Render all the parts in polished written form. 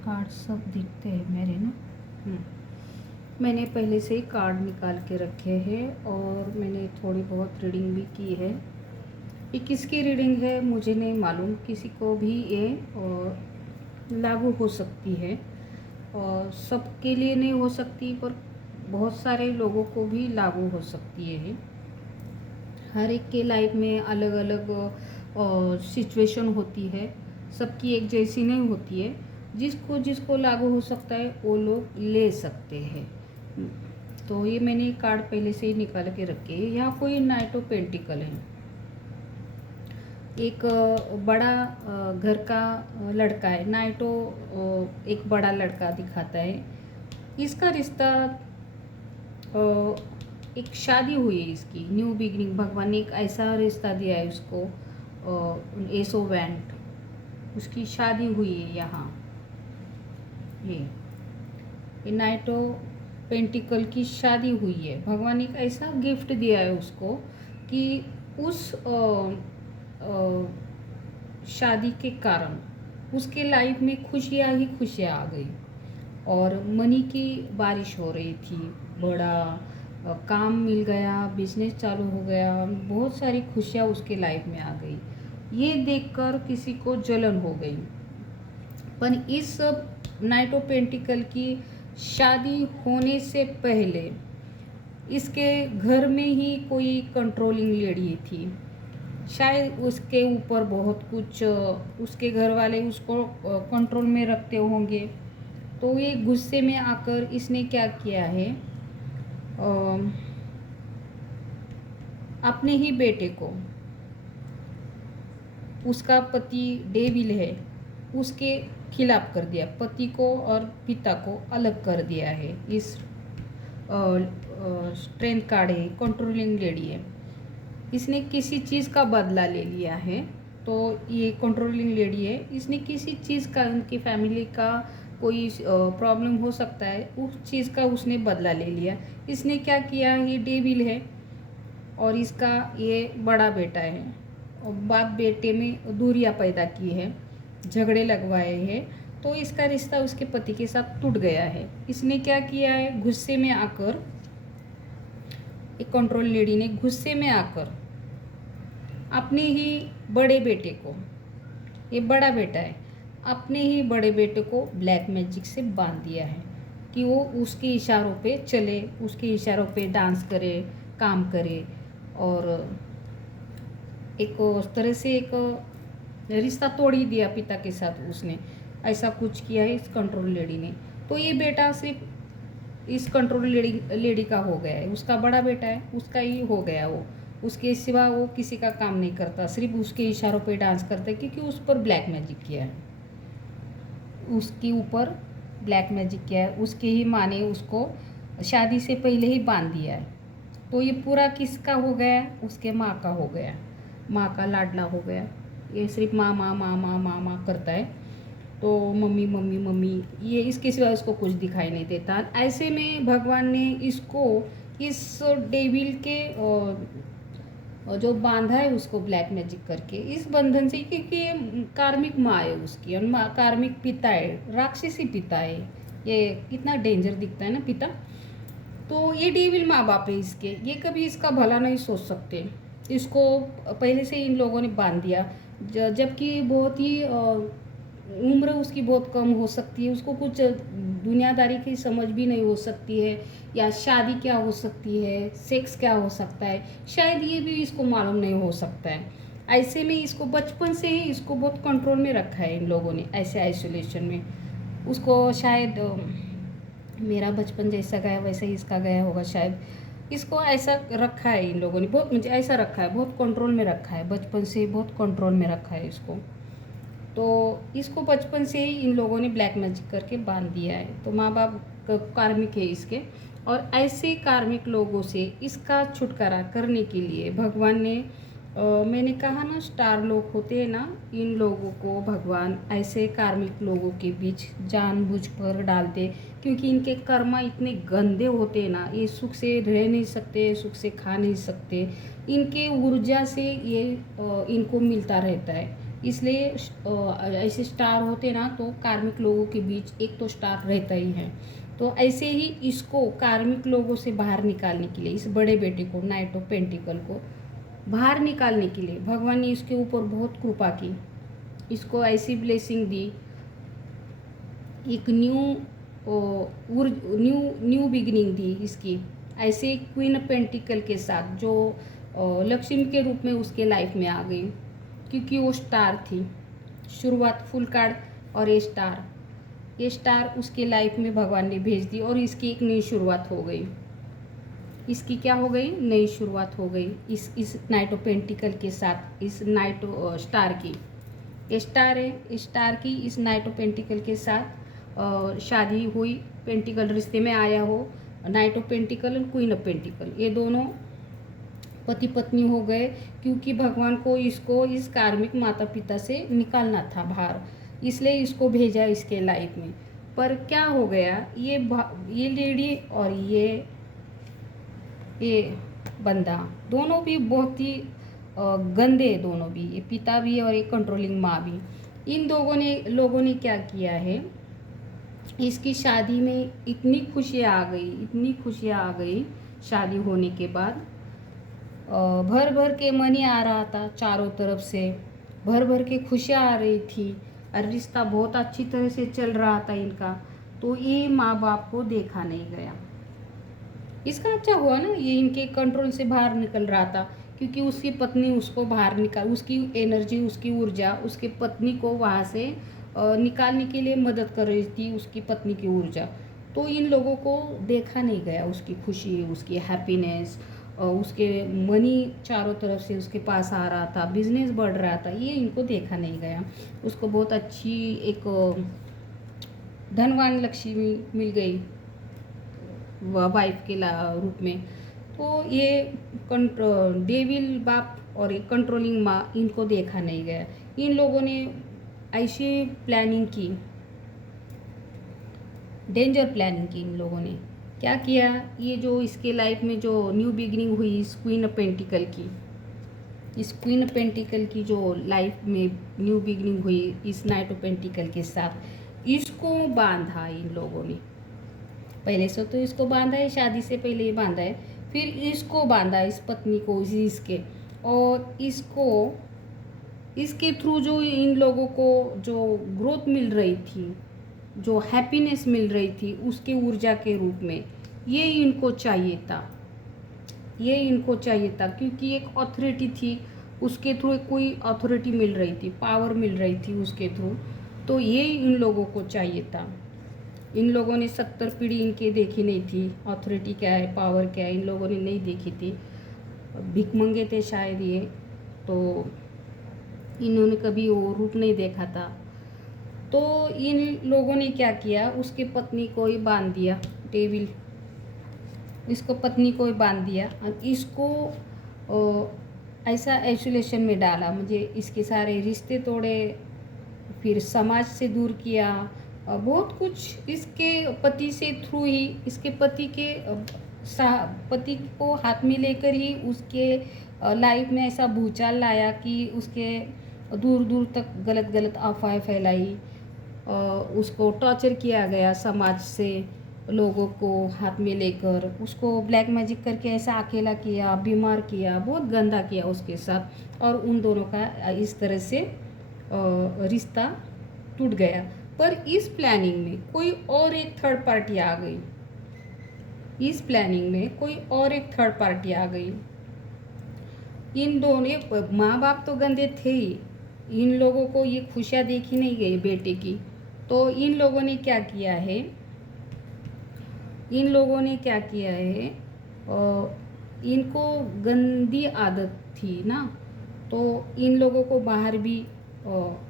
Card सब दिखते हैं मेरे ना। मैंने पहले से ही कार्ड निकाल के रखे हैं और मैंने थोड़ी बहुत रीडिंग भी की है। ये किसकी रीडिंग है मुझे नहीं मालूम, किसी को भी ये लागू हो सकती है और सबके लिए नहीं हो सकती, पर बहुत सारे लोगों को भी लागू हो सकती है। हर एक के लाइफ में अलग अलग सिचुएशन होती है, सबकी एक जैसी नहीं होती है। जिसको जिसको लागू हो सकता है वो लोग ले सकते हैं। तो ये मैंने कार्ड पहले से ही निकाल के रखे हैं। यहाँ कोई नाइट ऑफ पेंटिकल है। एक बड़ा घर का लड़का है। नाइटो एक बड़ा लड़का दिखाता है। इसका रिश्ता एक शादी हुई है इसकी, न्यू बिगनिंग। भगवान ने एक ऐसा रिश्ता दिया है उसको, एसो वेंट, उसकी शादी हुई है यहाँ। ये नाइटो पेंटिकल की शादी हुई है। भगवान ने एक ऐसा गिफ्ट दिया है उसको कि उस शादी के कारण उसके लाइफ में खुशियाँ ही खुशियाँ आ गई और मनी की बारिश हो रही थी। बड़ा काम मिल गया, बिजनेस चालू हो गया, बहुत सारी खुशियाँ उसके लाइफ में आ गई। ये देखकर किसी को जलन हो गई। पर इस नाइट ऑफ पेंटिकल की शादी होने से पहले इसके घर में ही कोई कंट्रोलिंग लेडी थी। शायद उसके ऊपर बहुत कुछ उसके घर वाले उसको कंट्रोल में रखते होंगे। तो ये गुस्से में आकर इसने क्या किया है, अपने ही बेटे को, उसका पति डेविल है, उसके खिलाफ कर दिया। पति को और पिता को अलग कर दिया है। इस स्ट्रेंथ कार्ड है, कंट्रोलिंग लेडी है। इसने किसी चीज़ का बदला ले लिया है। तो ये कंट्रोलिंग लेडी है, इसने किसी चीज़ का, उनकी फैमिली का कोई प्रॉब्लम हो सकता है, उस चीज़ का उसने बदला ले लिया। इसने क्या किया, ये डेविल है और इसका ये बड़ा बेटा है और बाप बेटे में दूरियां पैदा की है, झगड़े लगवाए हैं। तो इसका रिश्ता उसके पति के साथ टूट गया है। इसने क्या किया है, गुस्से में आकर, एक कंट्रोल लेडी ने गुस्से में आकर अपने ही बड़े बेटे को, ये बड़ा बेटा है, अपने ही बड़े बेटे को ब्लैक मैजिक से बांध दिया है कि वो उसके इशारों पे चले, उसके इशारों पे डांस करे, काम करे। और एक उस तरह से एक रिश्ता तोड़ ही दिया पिता के साथ उसने। ऐसा कुछ किया है इस कंट्रोल लेडी ने। तो ये बेटा सिर्फ इस कंट्रोल लेडी का हो गया है, उसका बड़ा बेटा है, उसका ही हो गया वो। उसके सिवा वो किसी का काम नहीं करता, सिर्फ उसके इशारों पे डांस करता है, क्योंकि उस पर ब्लैक मैजिक किया है, उसके ऊपर ब्लैक मैजिक किया है। उसके ही माँ ने उसको शादी से पहले ही बांध दिया है। तो ये पूरा किसका हो गया, उसके माँ का हो गया, माँ का लाडला हो गया। ये सिर्फ माँ माँ माँ माँ माँ माँ करता है। तो मम्मी मम्मी मम्मी, ये इसके सिवा इसको कुछ दिखाई नहीं देता। ऐसे में भगवान ने इसको इस डेविल के जो बांधा है उसको ब्लैक मैजिक करके, इस बंधन से, क्योंकि ये कार्मिक माँ है उसकी और कार्मिक पिता है, राक्षसी पिता है। ये कितना डेंजर दिखता है ना पिता। तो ये डेविल माँ बाप है इसके, ये कभी इसका भला नहीं सोच सकते। इसको पहले से इन लोगों ने बांध दिया, जबकि बहुत ही उम्र उसकी बहुत कम हो सकती है, उसको कुछ दुनियादारी की समझ भी नहीं हो सकती है, या शादी क्या हो सकती है, सेक्स क्या हो सकता है, शायद ये भी इसको मालूम नहीं हो सकता है। ऐसे में इसको बचपन से ही इसको बहुत कंट्रोल में रखा है इन लोगों ने, ऐसे आइसोलेशन में। उसको शायद मेरा बचपन जैसा गया वैसा ही इसका गया होगा शायद। इसको ऐसा रखा है इन लोगों ने, बहुत मुझे ऐसा रखा है, बहुत कंट्रोल में रखा है, बचपन से बहुत कंट्रोल में रखा है इसको। तो इसको बचपन से ही इन लोगों ने ब्लैक मैजिक करके बांध दिया है। तो माँ बाप कार्मिक है इसके, और ऐसे कार्मिक लोगों से इसका छुटकारा करने के लिए भगवान ने मैंने कहा ना, स्टार लोग होते हैं ना, इन लोगों को भगवान ऐसे कार्मिक लोगों के बीच जानबूझकर डालते, क्योंकि इनके कर्मा इतने गंदे होते हैं ना, ये सुख से रह नहीं सकते, सुख से खा नहीं सकते। इनके ऊर्जा से ये इनको मिलता रहता है। इसलिए ऐसे स्टार होते ना तो कार्मिक लोगों के बीच एक तो स्टार रहता ही है। तो ऐसे ही इसको कार्मिक लोगों से बाहर निकालने के लिए, इस बड़े बेटे को, नाइट ऑफ पेंटिकल को बाहर निकालने के लिए भगवान ने इसके ऊपर बहुत कृपा की, इसको ऐसी ब्लेसिंग दी, एक न्यू बिगिनिंग दी इसकी। ऐसे क्वीन पेंटिकल के साथ जो लक्ष्मी के रूप में उसके लाइफ में आ गई, क्योंकि वो स्टार थी। शुरुआत फुल कार्ड और ये स्टार उसके लाइफ में भगवान ने भेज दी और इसकी एक नई शुरुआत हो गई। इसकी क्या हो गई? नई शुरुआत हो गई इस नाइट ऑफ पेंटिकल के साथ, इस नाइट स्टार की। ये स्टार है, स्टार की इस नाइट ऑफ पेंटिकल के साथ शादी हुई, पेंटिकल रिश्ते में आया हो। नाइट ऑफ पेंटिकल और क्वीन ऑफ पेंटिकल ये दोनों पति पत्नी हो गए, क्योंकि भगवान को इसको इस कार्मिक माता पिता से निकालना था बाहर, इसलिए इसको भेजा इसके लाइफ में। पर क्या हो गया, ये लेडी और ये बंदा दोनों भी बहुत ही गंदे, दोनों भी, ये पिता भी और एक कंट्रोलिंग माँ भी। इन लोगों ने क्या किया है, इसकी शादी में इतनी खुशियाँ आ गई शादी होने के बाद। भर भर के मनी आ रहा था चारों तरफ से, भर भर के खुशियाँ आ रही थी और रिश्ता बहुत अच्छी तरह से चल रहा था इनका। तो ये माँ बाप को देखा नहीं गया। इसका अच्छा हुआ ना, ये इनके कंट्रोल से बाहर निकल रहा था, क्योंकि उसकी पत्नी उसको बाहर उसकी एनर्जी, उसकी ऊर्जा उसके पत्नी को वहाँ से निकालने के लिए मदद कर रही थी, उसकी पत्नी की ऊर्जा। तो इन लोगों को देखा नहीं गया, उसकी खुशी, उसकी हैप्पीनेस, उसके मनी चारों तरफ से उसके पास आ रहा था, बिजनेस बढ़ रहा था, ये इनको देखा नहीं गया। उसको बहुत अच्छी एक धनवान लक्ष्मी मिल गई वाइफ के रूप में। तो ये डेविल बाप और एक कंट्रोलिंग माँ, इनको देखा नहीं गया। इन लोगों ने ऐसी प्लानिंग की, डेंजर प्लानिंग की। इन लोगों ने क्या किया, ये जो इसके लाइफ में जो न्यू बिगिनिंग हुई इस क्वीन ऑफ पेंटिकल की, इस क्वीन ऑफ पेंटिकल की जो लाइफ में न्यू बिगिनिंग हुई इस नाइट ऑफ पेंटिकल के साथ, इसको बांधा इन लोगों ने। पहले से तो इसको बांधा है, शादी से पहले ही बांधा है, फिर इसको बांधा, इस पत्नी को, इसके, और इसके थ्रू जो इन लोगों को जो ग्रोथ मिल रही थी, जो हैप्पीनेस मिल रही थी उसके ऊर्जा के रूप में, ये इनको चाहिए था, क्योंकि एक अथॉरिटी थी उसके थ्रू, कोई अथॉरिटी मिल रही थी, पावर मिल रही थी उसके थ्रू। तो ये इन लोगों को चाहिए था। इन लोगों ने 70 पीढ़ी इनके देखी नहीं थी, अथॉरिटी क्या है, पावर क्या है, इन लोगों ने नहीं देखी थी। भिखमंगे थे शायद ये, तो इन्होंने कभी वो रूप नहीं देखा था। तो इन लोगों ने क्या किया, उसके पत्नी को ही बांध दिया, डेविल इसको पत्नी को ही बांध दिया और इसको ऐसा आइसोलेशन में डाला, मुझे इसके सारे रिश्ते तोड़े, फिर समाज से दूर किया, बहुत कुछ इसके पति से थ्रू ही, इसके पति को हाथ में लेकर ही उसके लाइफ में ऐसा भूचाल लाया कि उसके दूर दूर तक गलत गलत अफवाहें फैलाई, उसको टॉर्चर किया गया समाज से, लोगों को हाथ में लेकर उसको ब्लैक मैजिक करके ऐसा अकेला किया, बीमार किया, बहुत गंदा किया उसके साथ, और उन दोनों का इस तरह से रिश्ता टूट गया। पर इस प्लानिंग में कोई और एक थर्ड पार्टी आ गई, इन दोनों, माँ बाप तो गंदे थे ही, इन लोगों को ये खुशियाँ देखी नहीं गई बेटे की। तो इन लोगों ने क्या किया है, इनको गंदी आदत थी ना, तो इन लोगों को बाहर भी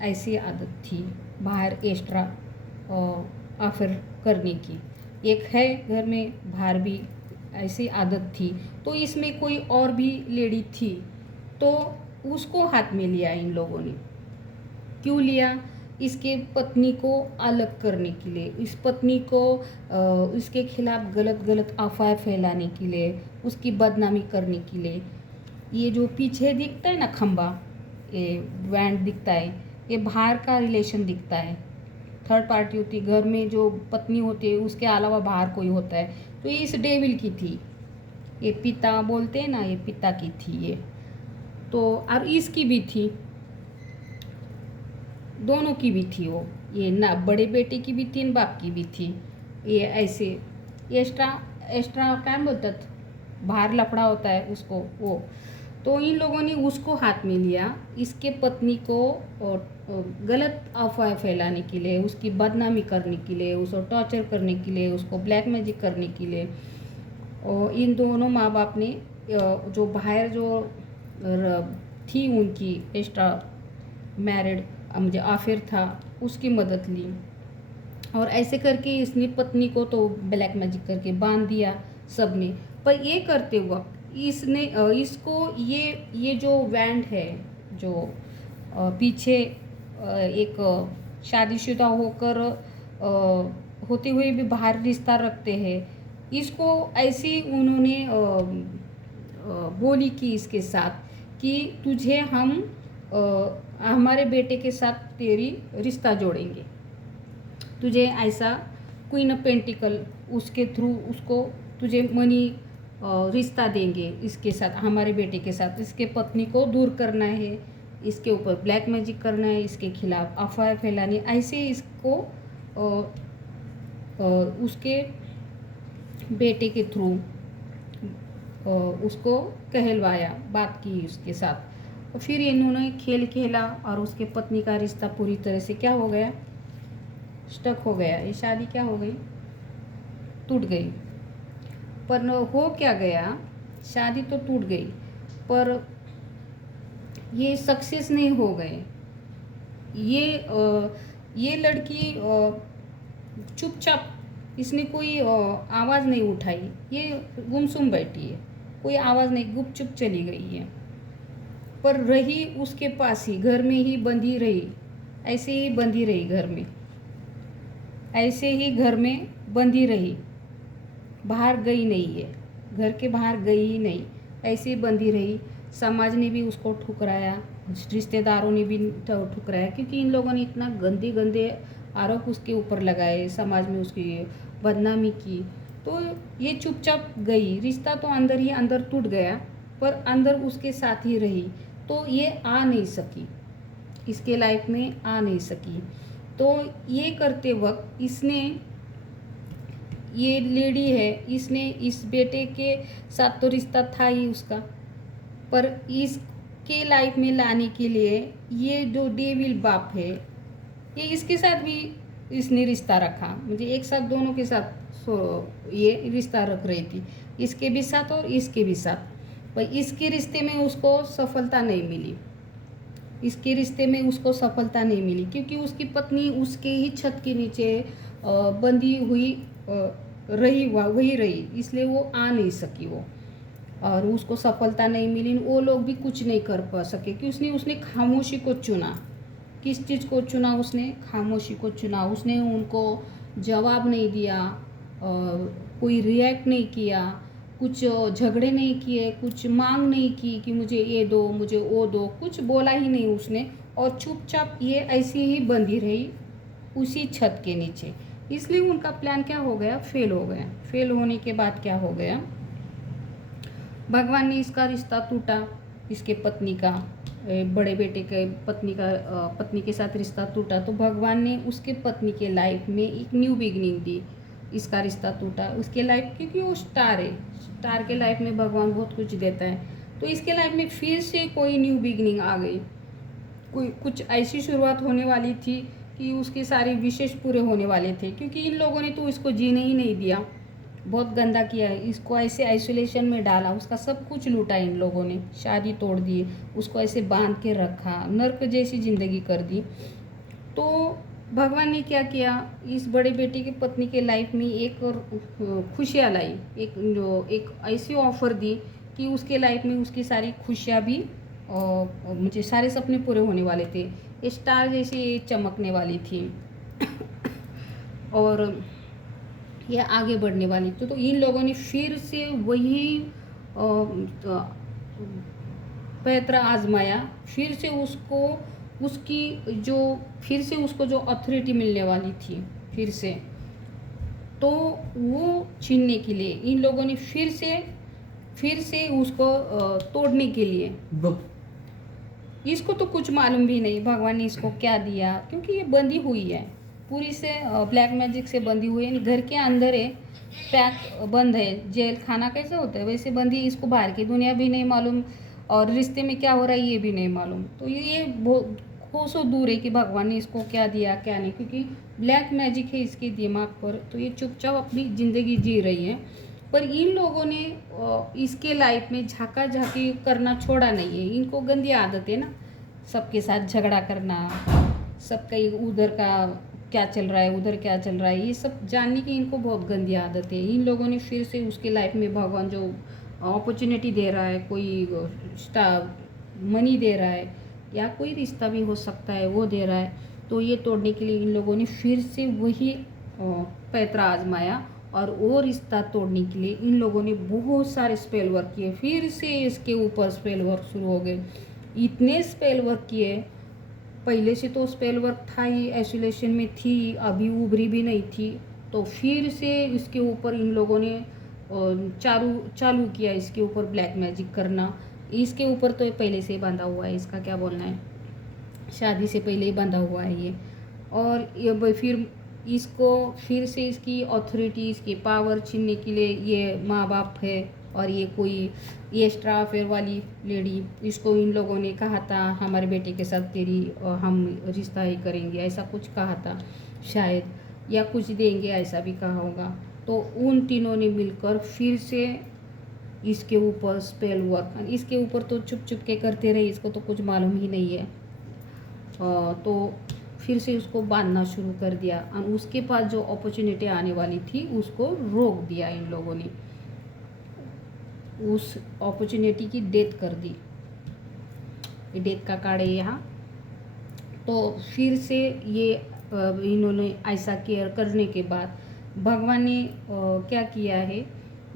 ऐसी आदत थी, बाहर एक्स्ट्रा ऑफर करने की। एक है घर में, बाहर भी ऐसी आदत थी। तो इसमें कोई और भी लेडी थी, तो उसको हाथ में लिया इन लोगों ने। क्यों लिया? इसके पत्नी को अलग करने के लिए, इस पत्नी को उसके खिलाफ गलत गलत अफवाह फैलाने के लिए, उसकी बदनामी करने के लिए। ये जो पीछे दिखता है ना खंबा, ये बैंड दिखता है, ये बाहर का रिलेशन दिखता है। थर्ड पार्टी होती है, घर में जो पत्नी होती है उसके अलावा बाहर कोई होता है। तो ये इस डेविल की थी, ये पिता बोलते हैं ना, ये पिता की थी ये। तो और इसकी भी थी, दोनों की भी थी वो, ये ना बड़े बेटे की भी थी, बाप की भी थी। ये ऐसे एक्स्ट्रा एक्स्ट्रा क्या बोलतात, बाहर लफड़ा होता है उसको वो। तो इन लोगों ने उसको हाथ में लिया, इसके पत्नी को गलत अफवाह फैलाने के लिए, उसकी बदनामी करने के लिए, उसको टॉर्चर करने के लिए, उसको ब्लैक मैजिक करने के लिए। और इन दोनों माँ बाप ने जो बाहर जो थी उनकी एक्स्ट्रा मैरिड मुझे आफिर था, उसकी मदद ली। और ऐसे करके इसने पत्नी को तो ब्लैक मैजिक करके बांध दिया सबने। पर ये करते वक्त इसने इसको ये जो बैंड है, जो पीछे एक शादीशुदा होकर होते हुए भी बाहर रिश्ता रखते हैं, इसको ऐसी उन्होंने बोली कि इसके साथ कि तुझे हम हमारे बेटे के साथ तेरी रिश्ता जोड़ेंगे, तुझे ऐसा क्वीन ऑफ पेंटिकल उसके थ्रू उसको तुझे मनी रिश्ता देंगे इसके साथ, हमारे बेटे के साथ। इसके पत्नी को दूर करना है, इसके ऊपर ब्लैक मैजिक करना है, इसके खिलाफ अफवाह फैलानी, ऐसे इसको उसके बेटे के थ्रू उसको कहलवाया, बात की उसके साथ। और फिर इन्होंने खेल खेला और उसके पत्नी का रिश्ता पूरी तरह से क्या हो गया, स्टक हो गया। ये शादी क्या हो गई, टूट गई। पर हो क्या गया, शादी तो टूट गई पर ये सक्सेस नहीं हो गए। ये लड़की चुपचाप, इसने कोई आवाज़ नहीं उठाई, ये गुमसुम बैठी है, कोई आवाज़ नहीं, गुपचुप चली गई है। पर रही उसके पास ही, घर में ही बंधी रही, ऐसे ही बंधी रही घर में, ऐसे ही घर में बंधी रही, बाहर गई नहीं है, घर के बाहर गई ही नहीं, ऐसे ही बंधी रही। समाज ने भी उसको ठुकराया, रिश्तेदारों ने भी ठुकराया, क्योंकि इन लोगों ने इतना गंदे गंदे आरोप उसके ऊपर लगाए, समाज में उसकी बदनामी की। तो ये चुपचाप गई, रिश्ता तो अंदर ही अंदर टूट गया, पर अंदर उसके साथ ही रही। तो ये आ नहीं सकी, इसके लाइफ में आ नहीं सकी। तो ये करते वक्त इसने, ये लेडी है, इसने इस बेटे के साथ तो रिश्ता था ही उसका, पर इसके लाइफ में लाने के लिए ये जो डेविल बाप है, ये इसके साथ भी इसने रिश्ता रखा। मुझे एक साथ दोनों के साथ ये रिश्ता रख रही थी, इसके भी साथ और इसके भी साथ। पर इसके रिश्ते में उसको सफलता नहीं मिली, इसके रिश्ते में उसको सफलता नहीं मिली, क्योंकि उसकी पत्नी उसके ही छत के नीचे बंधी हुई रही, वही रही, इसलिए वो आ नहीं सकी वो, और उसको सफलता नहीं मिली। वो लोग भी कुछ नहीं कर पा सके कि उसने खामोशी को चुना। किस चीज़ को चुना उसने, खामोशी को चुना। उसने उनको जवाब नहीं दिया, कोई रिएक्ट नहीं किया, कुछ झगड़े नहीं किए, कुछ मांग नहीं की कि मुझे ये दो, मुझे वो दो, कुछ बोला ही नहीं उसने। और चुपचाप ये ऐसी ही बंधी रही उसी छत के नीचे। इसलिए उनका प्लान क्या हो गया, फेल हो गया। फेल होने के बाद क्या हो गया, भगवान ने इसका रिश्ता टूटा, इसके पत्नी का, बड़े बेटे के पत्नी के साथ रिश्ता टूटा। तो भगवान ने उसके पत्नी के लाइफ में एक न्यू बिगनिंग दी। इसका रिश्ता टूटा उसके लाइफ, क्योंकि वो स्टार है, स्टार के लाइफ में भगवान बहुत कुछ देता है। तो इसके लाइफ में फिर से कोई न्यू बिगनिंग आ गई, कोई कुछ ऐसी शुरुआत होने वाली थी कि उसके सारे विशेष पूरे होने वाले थे। क्योंकि इन लोगों ने तो इसको जीने ही नहीं दिया, बहुत गंदा किया है, इसको ऐसे आइसोलेशन में डाला, उसका सब कुछ लूटा इन लोगों ने, शादी तोड़ दी, उसको ऐसे बांध के रखा, नर्क जैसी ज़िंदगी कर दी। तो भगवान ने क्या किया, इस बड़े बेटे की पत्नी के लाइफ में एक और खुशियाँ लाई, एक ऐसी ऑफ़र दी कि उसके लाइफ में उसकी सारी खुशियाँ भी मुझे सारे सपने पूरे होने वाले थे, स्टार जैसी चमकने वाली थी और ये आगे बढ़ने वाली थी। तो इन लोगों ने फिर से वही पैतरा आजमाया, फिर से उसको उसकी जो फिर से उसको जो अथॉरिटी मिलने वाली थी फिर से, तो वो छीनने के लिए इन लोगों ने फिर से उसको तोड़ने के लिए, इसको तो कुछ मालूम भी नहीं भगवान ने इसको क्या दिया, क्योंकि ये बंधी हुई है पूरी से, ब्लैक मैजिक से बंधी हुई है, घर के अंदर है, पैक बंद है, जेल खाना कैसे होता है वैसे बंदी, इसको बाहर की दुनिया भी नहीं मालूम और रिश्ते में क्या हो रहा है ये भी नहीं मालूम। तो ये कोसों दूर है कि भगवान ने इसको क्या दिया क्या नहीं, क्योंकि ब्लैक मैजिक है इसके दिमाग पर, तो ये चुपचाप अपनी ज़िंदगी जी रही है। पर इन लोगों ने इसके लाइफ में झाका झाकी करना छोड़ा नहीं है, इनको गंदी आदत है ना, सबके साथ झगड़ा करना, सबका उधर का क्या चल रहा है उधर क्या चल रहा है ये सब जानने की इनको बहुत गंदी आदत है। इन लोगों ने फिर से उसके लाइफ में भगवान जो अपॉर्चुनिटी दे रहा है, कोई मनी दे रहा है या कोई रिश्ता भी हो सकता है वो दे रहा है, तो ये तोड़ने के लिए इन लोगों ने फिर से वही पैतरा आजमाया और वो रिश्ता तोड़ने के लिए इन लोगों ने बहुत सारे स्पेल वर्क किए, फिर से इसके ऊपर स्पेल वर्क शुरू हो गए। इतने स्पेल वर्क किए, पहले से तो स्पेल वर्क था ही, आइसोलेशन में थी, अभी उभरी भी नहीं थी, तो फिर से इसके ऊपर इन लोगों ने चालू किया इसके ऊपर ब्लैक मैजिक करना। इसके ऊपर तो पहले से ही बंधा हुआ है, इसका क्या बोलना है, शादी से पहले ही बंधा हुआ है ये। और ये फिर इसको फिर से इसकी अथॉरिटी इसकी पावर छीनने के लिए ये माँ बाप है और ये एक्स्ट्रा अफेयर वाली लेडी, इसको इन लोगों ने कहा था हमारे बेटे के साथ तेरी हम रिश्ता ही करेंगे, ऐसा कुछ कहा था शायद, या कुछ देंगे ऐसा भी कहा होगा। तो उन तीनों ने मिलकर फिर से इसके ऊपर स्पेल वर्क, इसके ऊपर तो चुप चुप के करते रहे, इसको तो कुछ मालूम ही नहीं है। तो फिर से उसको बांधना शुरू कर दिया और उसके पास जो अपॉर्चुनिटी आने वाली थी उसको रोक दिया इन लोगों ने, उस अपॉर्चुनिटी की डेथ कर दी। डेथ का कार्ड है यहाँ। तो फिर से ये इन्होंने ऐसा केयर करने के बाद भगवान ने क्या किया है,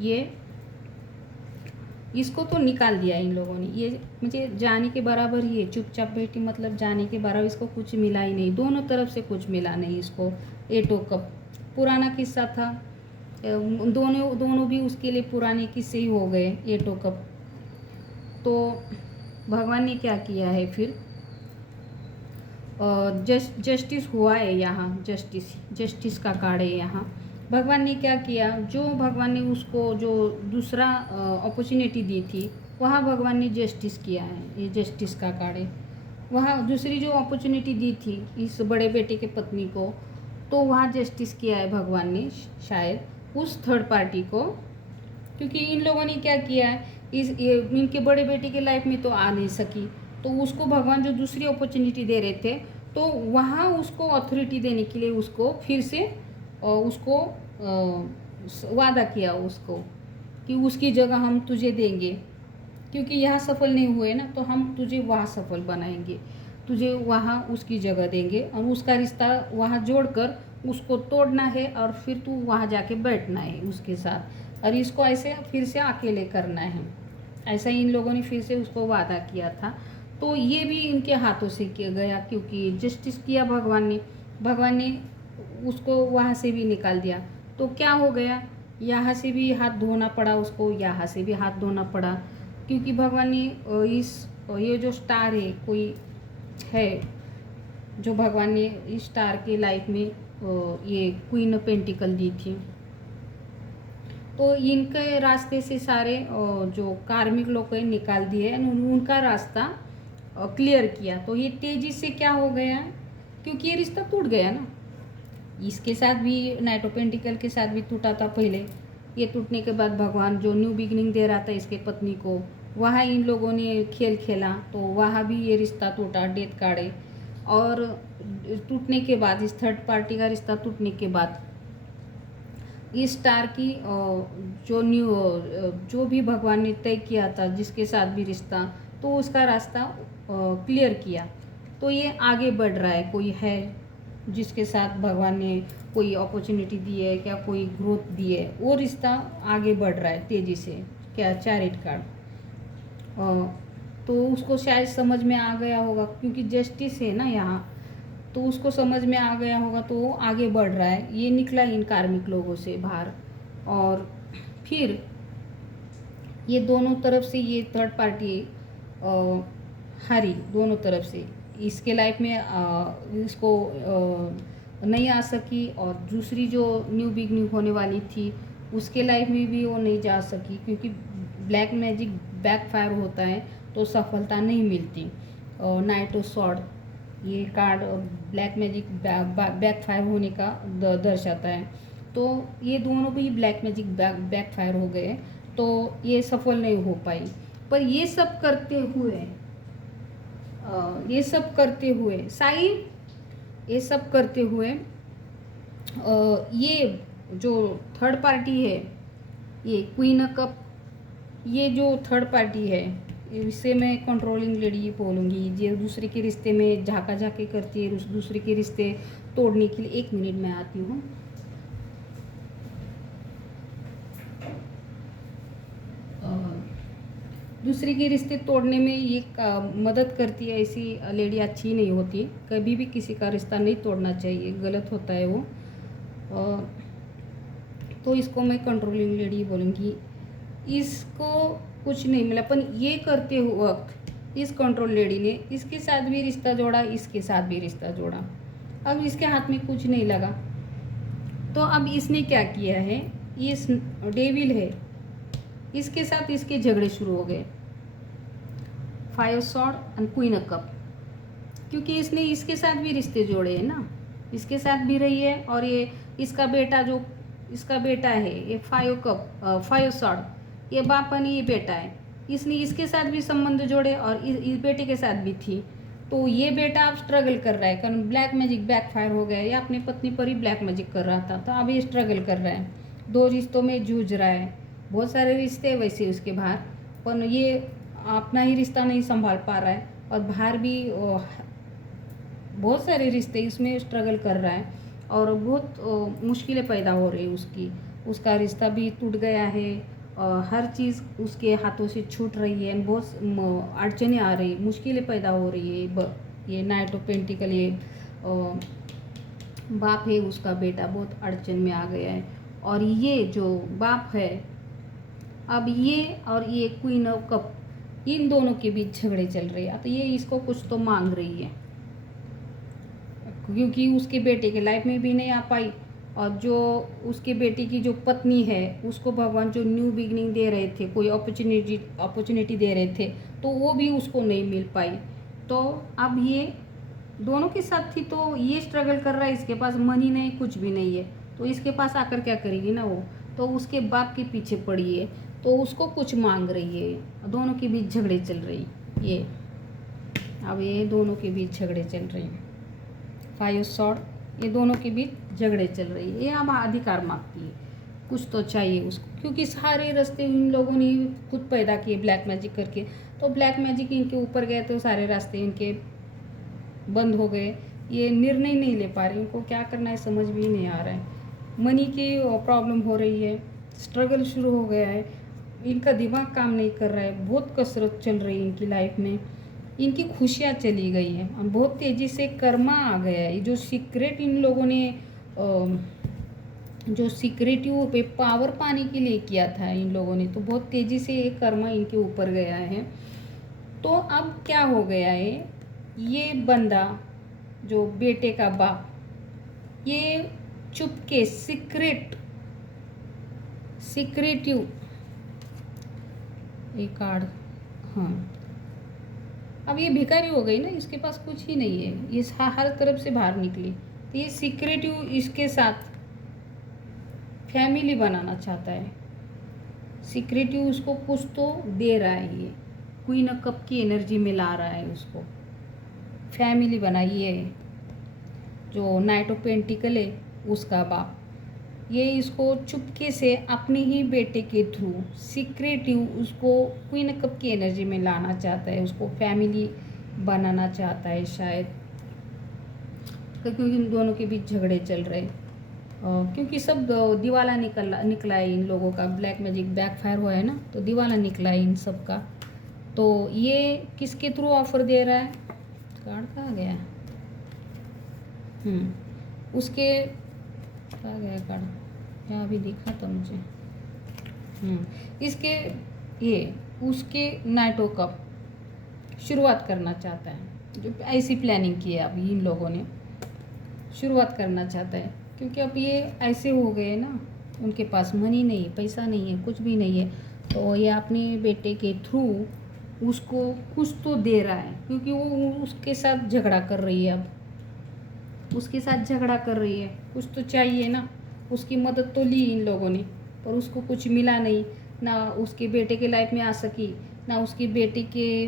ये इसको तो निकाल दिया इन लोगों ने, ये मुझे जाने के बराबर ही है, चुपचाप बैठी मतलब जाने के बराबर, इसको कुछ मिला ही नहीं, दोनों तरफ से कुछ मिला नहीं इसको। एटो कप पुराना किस्सा था, दोनों भी उसके लिए पुराने किस्से ही हो गए, एटो कप। तो भगवान ने क्या किया है फिर, जस्टिस हुआ है यहाँ, जस्टिस का कार्ड है यहाँ। भगवान ने क्या किया, जो भगवान ने उसको जो दूसरा अपॉर्चुनिटी दी थी वहाँ भगवान ने जस्टिस किया है, ये जस्टिस का कार्ड है। वहाँ दूसरी जो अपॉर्चुनिटी दी थी इस बड़े बेटे के पत्नी को, तो वहाँ जस्टिस किया है भगवान ने शायद उस थर्ड पार्टी को, क्योंकि इन लोगों ने क्या किया है, इनके बड़े बेटे के लाइफ में तो आ नहीं सकी, तो उसको भगवान जो दूसरी अपॉर्चुनिटी दे रहे थे, तो वहाँ उसको अथॉरिटी देने के लिए उसको फिर से उसको वादा किया उसको कि उसकी जगह हम तुझे देंगे, क्योंकि यहाँ सफल नहीं हुए ना, तो हम तुझे वहाँ सफल बनाएंगे, तुझे वहाँ उसकी जगह देंगे और उसका रिश्ता वहाँ जोड़कर उसको तोड़ना है और फिर तू वहाँ जाके बैठना है उसके साथ, और इसको ऐसे फिर से अकेले करना है। ऐसा इन लोगों ने फिर से उसको वादा किया था, तो ये भी इनके हाथों से किया गया, क्योंकि जस्टिस किया भगवान ने उसको वहाँ से भी निकाल दिया। तो क्या हो गया, यहाँ से भी हाथ धोना पड़ा उसको, यहाँ से भी हाथ धोना पड़ा, क्योंकि भगवान ने ये जो स्टार है कोई है, जो भगवान ने इस स्टार के लाइफ में ये क्वीन ऑफ पेंटिकल दी थी, तो इनके रास्ते से सारे जो कार्मिक लोग हैं निकाल दिए, उनका रास्ता क्लियर किया। तो ये तेजी से क्या हो गया, क्योंकि ये रिश्ता टूट गया ना, इसके साथ भी नाइट ऑफ पेंटिकल के साथ भी टूटा था पहले, ये टूटने के बाद भगवान जो न्यू बिगिनिंग दे रहा था इसके पत्नी को, वहाँ इन लोगों ने खेल खेला, तो वहाँ भी ये रिश्ता टूटा, डेथ कार्ड। और टूटने के बाद इस थर्ड पार्टी का रिश्ता टूटने के बाद इस स्टार की जो भी भगवान ने तय किया था जिसके साथ भी रिश्ता, तो उसका रास्ता क्लियर किया। तो ये आगे बढ़ रहा है, कोई है जिसके साथ भगवान ने कोई अपॉर्चुनिटी दी है, क्या कोई ग्रोथ दी है, वो रिश्ता आगे बढ़ रहा है तेज़ी से। क्या चैरिट कार्ड, तो उसको शायद समझ में आ गया होगा, क्योंकि जस्टिस है ना यहाँ, तो उसको समझ में आ गया होगा, तो वो आगे बढ़ रहा है। ये निकला इन कार्मिक लोगों से बाहर। और फिर ये दोनों तरफ से ये थर्ड पार्टी हारी दोनों तरफ से। इसके लाइफ में इसको नहीं आ सकी, और दूसरी जो न्यू बिगनिंग होने वाली थी उसके लाइफ में भी वो नहीं जा सकी, क्योंकि ब्लैक मैजिक बैकफायर होता है तो सफलता नहीं मिलती। नाइट ऑफ सॉर्ड ये कार्ड ब्लैक मैजिक बैकफायर होने का दर्शाता है। तो ये दोनों भी ब्लैक मैजिक बैकफायर हो गए, तो ये सफल नहीं हो पाई। पर ये सब करते हुए साई, ये सब करते हुए ये जो थर्ड पार्टी है, ये क्वीन कप, ये जो थर्ड पार्टी है इसे मैं कंट्रोलिंग लेडी बोलूँगी, जो दूसरे के रिश्ते में झाका झाकी करती है, दूसरे के रिश्ते तोड़ने के लिए। 1 मिनट में आती हूँ। दूसरे के रिश्ते तोड़ने में ये मदद करती है, ऐसी लेडी अच्छी नहीं होती। कभी भी किसी का रिश्ता नहीं तोड़ना चाहिए, गलत होता है वो। तो इसको मैं कंट्रोलिंग लेडी बोलूँगी। इसको कुछ नहीं मिला, पर ये करते वक्त इस कंट्रोल लेडी ने इसके साथ भी रिश्ता जोड़ा, इसके साथ भी रिश्ता जोड़ा। अब इसके हाथ में कुछ नहीं लगा, तो अब इसने क्या किया है, ये डेविल है, इसके साथ इसके झगड़े शुरू हो गए। 5 सॉर्ड एंड क्वीन कप, क्योंकि इसने इसके साथ भी रिश्ते जोड़े हैं ना, इसके साथ भी रही है। और ये इसका बेटा, जो इसका बेटा है, ये 5 सॉर्ड, ये बाप और ये बेटा है, इसने इसके साथ भी संबंध जोड़े और इस बेटे के साथ भी थी। तो ये बेटा अब स्ट्रगल कर रहा है, कारण ब्लैक मैजिक बैकफायर हो गया। ये अपनी पत्नी पर ही ब्लैक मैजिक कर रहा था, तो अब ये स्ट्रगल कर रहा है, 2 रिश्तों में जूझ रहा है। बहुत सारे रिश्ते वैसे उसके बाहर, पर ये अपना ही रिश्ता नहीं संभाल पा रहा है, और बाहर भी बहुत सारे रिश्ते इसमें स्ट्रगल कर रहा है, और बहुत मुश्किलें पैदा हो रही उसकी। उसका रिश्ता भी टूट गया है, हर चीज़ उसके हाथों से छूट रही है, बहुत अड़चनें आ रही, मुश्किलें पैदा हो रही है। ये नाइट ऑफ पेंटिकल, ये बाप है, उसका बेटा बहुत अड़चन में आ गया है। और ये जो बाप है, अब ये और ये क्वीन ऑफ कप, इन दोनों के बीच झगड़े चल रहे हैं। तो ये इसको कुछ तो मांग रही है, क्योंकि उसके बेटे के लाइफ में भी नहीं आ पाई, और जो उसके बेटे की जो पत्नी है उसको भगवान जो न्यू बिगनिंग दे रहे थे, कोई अपॉर्चुनिटी दे रहे थे, तो वो भी उसको नहीं मिल पाई। तो अब ये दोनों के साथ थी, तो ये स्ट्रगल कर रहा है, इसके पास मनी नहीं, कुछ भी नहीं है, तो इसके पास आकर क्या करेगी ना वो, तो उसके बाप के पीछे पड़ी है, तो उसको कुछ मांग रही है। दोनों के बीच झगड़े चल रही ये, अब ये दोनों के बीच झगड़े चल रही हैं। 5 सॉर्ड, ये दोनों के बीच झगड़े चल रही है। ये अब अधिकार मांगती है, कुछ तो चाहिए उसको, क्योंकि सारे रास्ते इन लोगों ने खुद पैदा किए ब्लैक मैजिक करके। तो ब्लैक मैजिक इनके ऊपर गए तो सारे रास्ते इनके बंद हो गए। ये निर्णय नहीं ले पा रही, इनको क्या करना है समझ भी नहीं आ रहा है। मनी की प्रॉब्लम हो रही है, स्ट्रगल शुरू हो गया है, इनका दिमाग काम नहीं कर रहा है, बहुत कसरत चल रही है इनकी लाइफ में, इनकी खुशियाँ चली गई हैं, और बहुत तेज़ी से कर्मा आ गया है। जो सीक्रेट इन लोगों ने जो सीक्रेटिव पे पावर पाने के लिए किया था इन लोगों ने, तो बहुत तेज़ी से ये कर्मा इनके ऊपर गया है। तो अब क्या हो गया है, ये बंदा जो बेटे का बाप, ये चुपके सीक्रेटिव एक कार्ड, हाँ, अब ये भिखारी हो गई ना, इसके पास कुछ ही नहीं है, ये हर तरफ से बाहर निकली। तो ये सीक्रेटिव इसके साथ फैमिली बनाना चाहता है, सीक्रेटिव उसको कुछ तो दे रहा है, ये क्वीन ऑफ कप की एनर्जी में ला रहा है उसको, फैमिली बनाइए। जो नाइट ऑफ पेंटिकल है उसका बाप, ये इसको चुपके से अपने ही बेटे के थ्रू सीक्रेटिव उसको क्वीन कप की एनर्जी में लाना चाहता है, उसको फैमिली बनाना चाहता है शायद, क्योंकि इन दोनों के बीच झगड़े चल रहे हैं। क्योंकि सब दिवाला निकला है इन लोगों का, ब्लैक मैजिक बैकफायर हुआ है ना, तो दिवाला निकला है इन सब का। तो ये किसके थ्रू ऑफर दे रहा है, कार्ड कहाँ गया, उसके कहाँ गया कार्ड, यहाँ अभी दिखा था मुझे, इसके ये उसके नाइटो कप शुरुआत करना चाहता है, जो ऐसी प्लानिंग की है अभी इन लोगों ने, शुरुआत करना चाहता है, क्योंकि अब ये ऐसे हो गए ना, उनके पास मनी नहीं है, पैसा नहीं है, कुछ भी नहीं है, तो ये अपने बेटे के थ्रू उसको कुछ तो दे रहा है, क्योंकि वो उसके साथ झगड़ा कर रही है, अब उसके साथ झगड़ा कर रही है, कुछ तो चाहिए ना, उसकी मदद तो ली इन लोगों ने, पर उसको कुछ मिला नहीं, ना उसके बेटे के लाइफ में आ सकी, ना उसकी बेटे के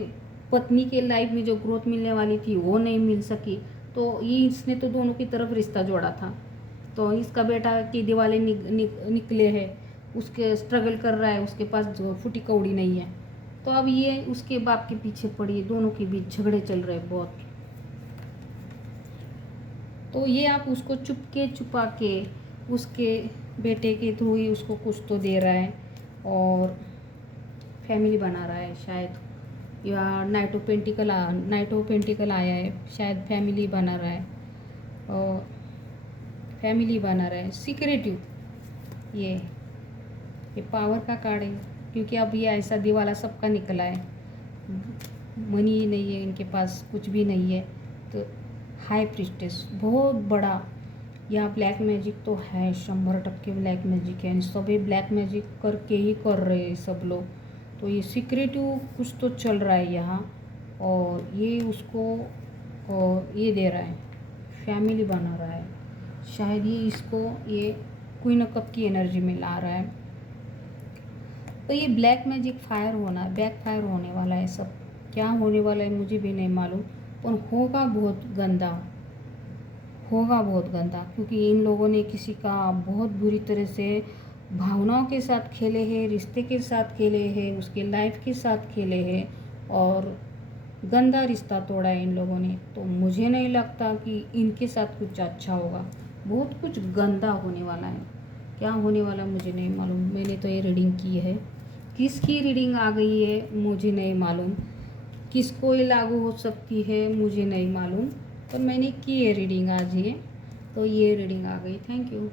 पत्नी के लाइफ में जो ग्रोथ मिलने वाली थी वो नहीं मिल सकी, तो ये इसने तो दोनों की तरफ रिश्ता जोड़ा था, तो इसका बेटा की दिवाले निकले हैं, उसके स्ट्रगल कर रहा है, उसके पास जो फूटी कौड़ी नहीं है, तो अब ये उसके बाप के पीछे पड़ी है, दोनों के बीच झगड़े चल रहे हैं बहुत, तो ये आप उसको चुपके छुपा के उसके बेटे के थ्रू ही उसको कुछ तो दे रहा है, और फैमिली बना रहा है शायद, या नाइटो पेंटिकल आया है, शायद फैमिली बना रहा है, और फैमिली बना रहा है, सिक्रेटिव, ये पावर का कार्ड है, क्योंकि अब ये ऐसा दिवाला सबका निकला है, मनी नहीं है इनके पास, कुछ भी नहीं है, तो हाई प्रिस्टेस बहुत बड़ा, यहाँ ब्लैक मैजिक तो है, 100% ब्लैक मैजिक है, सभी ब्लैक मैजिक करके ही कर रहे हैं सब लोग, तो ये सिक्रेटिव कुछ तो चल रहा है यहाँ, और ये उसको और ये दे रहा है, फैमिली बना रहा है, शायद ये इसको ये क्वीन ऑफ कप की एनर्जी में ला रहा है, तो ये ब्लैक मैजिक बैक फायर होने वाला है, सब क्या होने वाला है मुझे भी नहीं मालूम, पर होगा बहुत गंदा, क्योंकि इन लोगों ने किसी का बहुत बुरी तरह से भावनाओं के साथ खेले हैं, रिश्ते के साथ खेले हैं, उसके लाइफ के साथ खेले हैं, और गंदा रिश्ता तोड़ा है इन लोगों ने, तो मुझे नहीं लगता कि इनके साथ कुछ अच्छा होगा, बहुत कुछ गंदा होने वाला है, क्या होने वाला मुझे नहीं मालूम, मैंने तो ये रीडिंग की है, किसकी रीडिंग आ गई है मुझे नहीं मालूम, किसको ये लागू हो सकती है मुझे नहीं मालूम, पर मैंने की है रीडिंग आज ये, तो ये रीडिंग आ गई, थैंक यू।